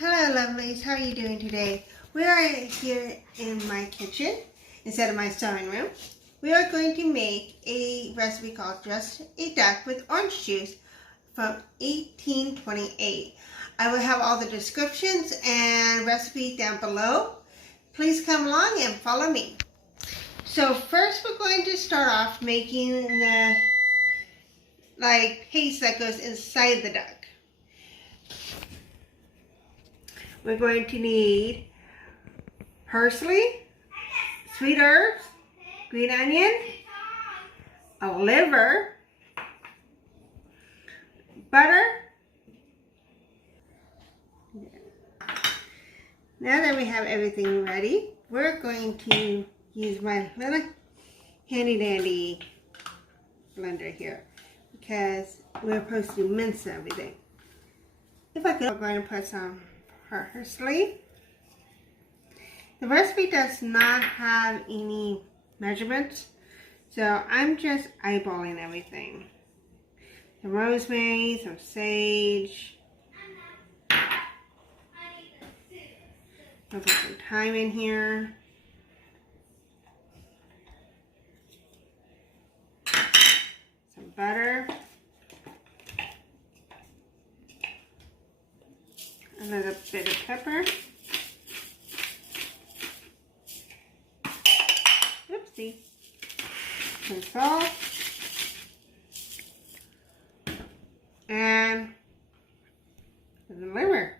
Hello lovelies, how are you doing today? We are here in my kitchen instead of my sewing room. We are going to make a recipe called Just a Duck with orange juice from 1828. I will have all the descriptions and recipes down below. Please come along and follow me. So first we're going to start off making the paste that goes inside the duck. We're going to need parsley, sweet herbs, green onion, a liver, butter. Now that we have everything ready, we're going to use my little handy dandy blender here because we're supposed to mince everything. If I could, we're going to put some parsley. The recipe does not have any measurements, so I'm just eyeballing everything. Some rosemary, some sage. I'll put some thyme in here. Some butter. A little bit of pepper. Oopsie. Some salt. And the liver.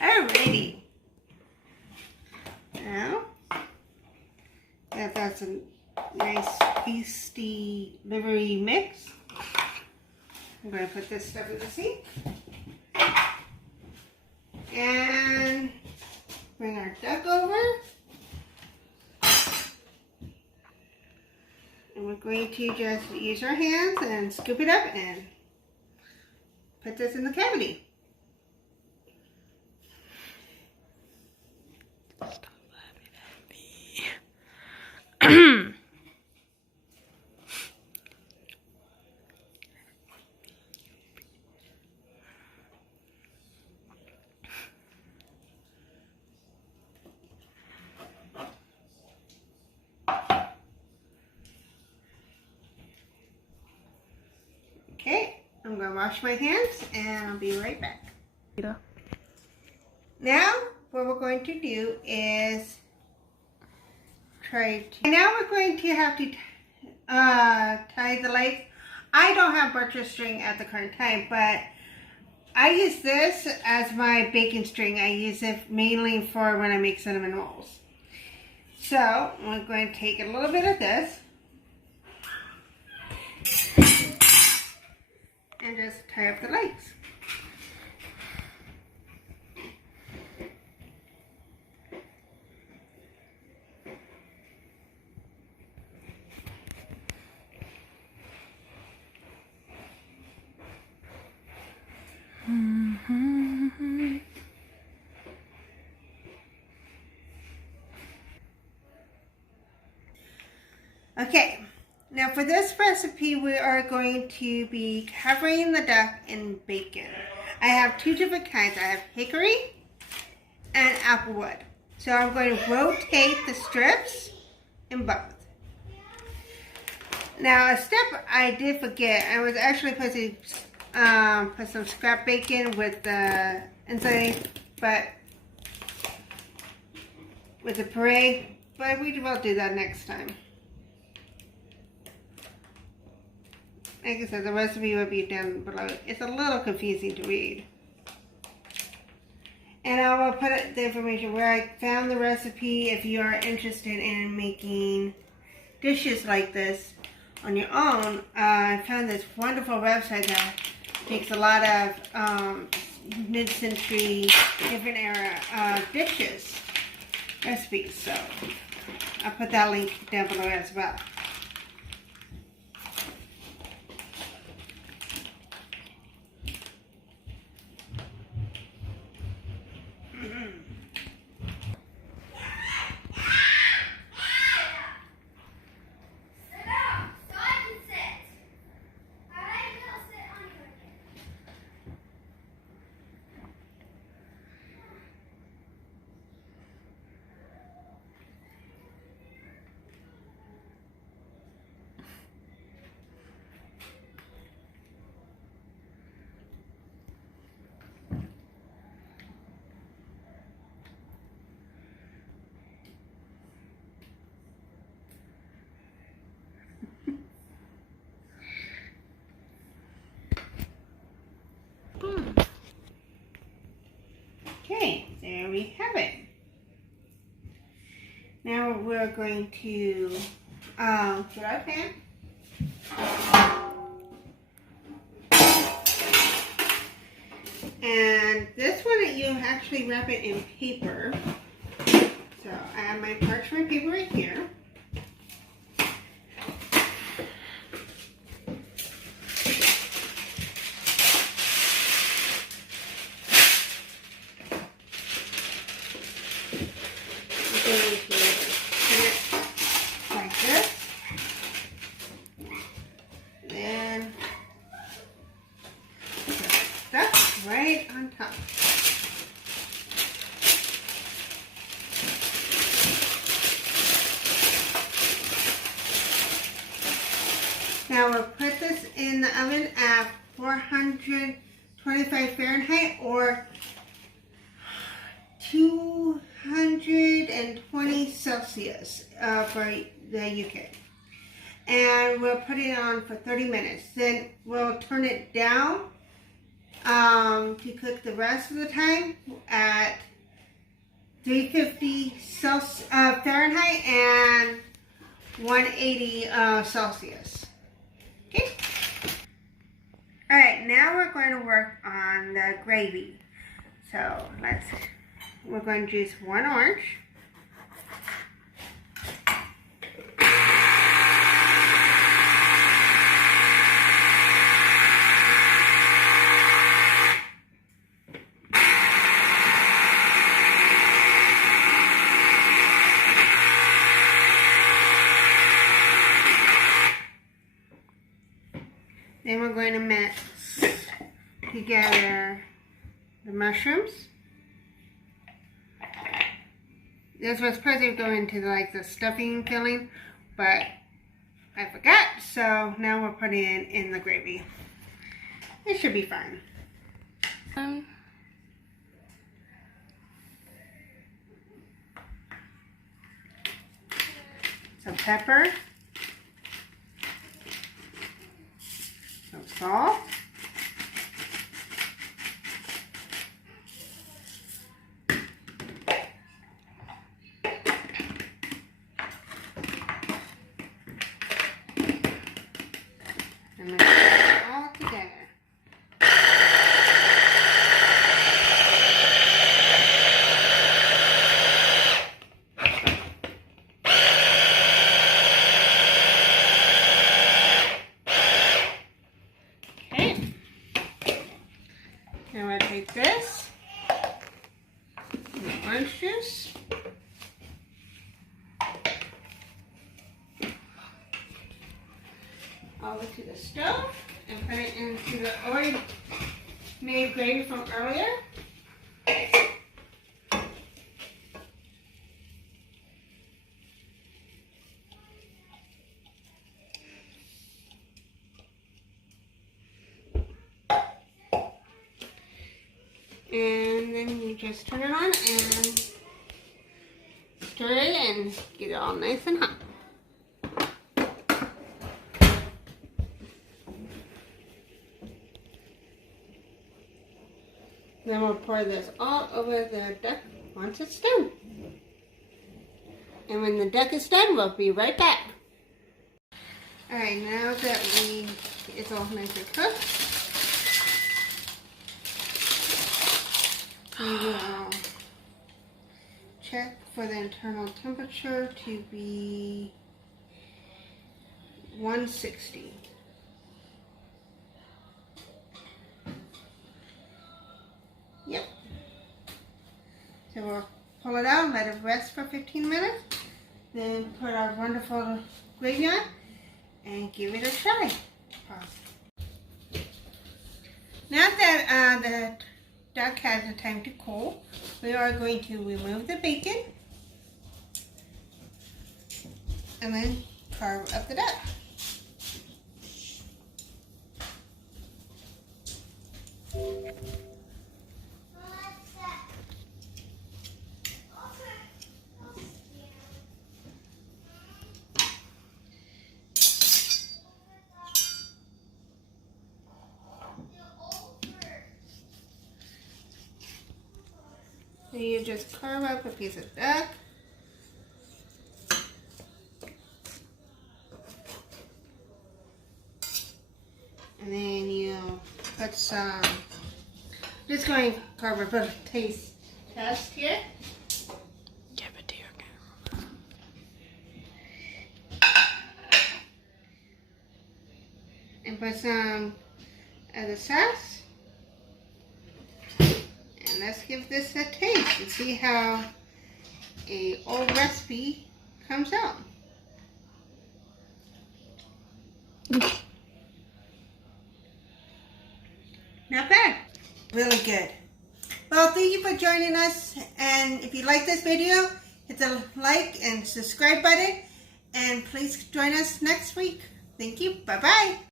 Alrighty. Now that that's a nice pasty livery mix, I'm going to put this stuff in the sink and bring our duck over, and we're going to just use our hands and scoop it up and put this in the cavity. Stop laughing at me. Okay, I'm going to wash my hands and I'll be right back. Yeah. Now, what we're going to do is now we're going to have to tie the legs. I don't have butcher string at the current time, but I use this as my baking string. I use it mainly for when I make cinnamon rolls. So, we're going to take a little bit of this and just tie up the legs. Okay, now for this recipe we are going to be covering the duck in bacon. I have two different kinds. I have hickory and applewood. So I'm going to rotate the strips in both. Now a step I did forget, I was actually supposed to put some scrap bacon with the inside, but with the puree, but we will do that next time. Like I said, the recipe will be down below. It's a little confusing to read. And I will put the information where I found the recipe if you are interested in making dishes like this on your own, I found this wonderful website that makes a lot of mid-century, different era dishes, recipes. So I'll put that link down below as well. Okay, there we have it. Now we're going to get our pan. And this one, you actually wrap it in paper. So I have my parchment paper right here. Right on top. Now we'll put this in the oven at 425 Fahrenheit or 220 Celsius for the UK. And we'll put it on for 30 minutes. Then we'll turn it down to cook the rest of the time at 350 Fahrenheit and 180 Celsius. Okay. All right, now we're going to work on the gravy. So we're going to juice one orange. Then we're going to mix together the mushrooms. This was supposed to go into the stuffing filling, but I forgot. So now we're putting it in the gravy. It should be fine. Some pepper. Some salt. And mix it all together. Now I take this, the orange juice, over to the stove and put it into the already made gravy from earlier. And then you just turn it on and stir it and get it all nice and hot. Then we'll pour this all over the duck once it's done. And when the duck is done, we'll be right back. Alright, now that it's all nice and cooked, we will check for the internal temperature to be 160. Yep. So we'll pull it out, let it rest for 15 minutes, then put our wonderful gravy on and give it a try. Pause. Now that the duck has the time to cool, we are going to remove the bacon and then carve up the duck. So you just carve up a piece of duck. And then you put some, just going to carve up a taste test here. Give it to your camera. And put some of the sauce. And let's give this a taste and see how an old recipe comes out. Not bad. Really good. Well, thank you for joining us. And if you like this video, hit the like and subscribe button. And please join us next week. Thank you. Bye-bye.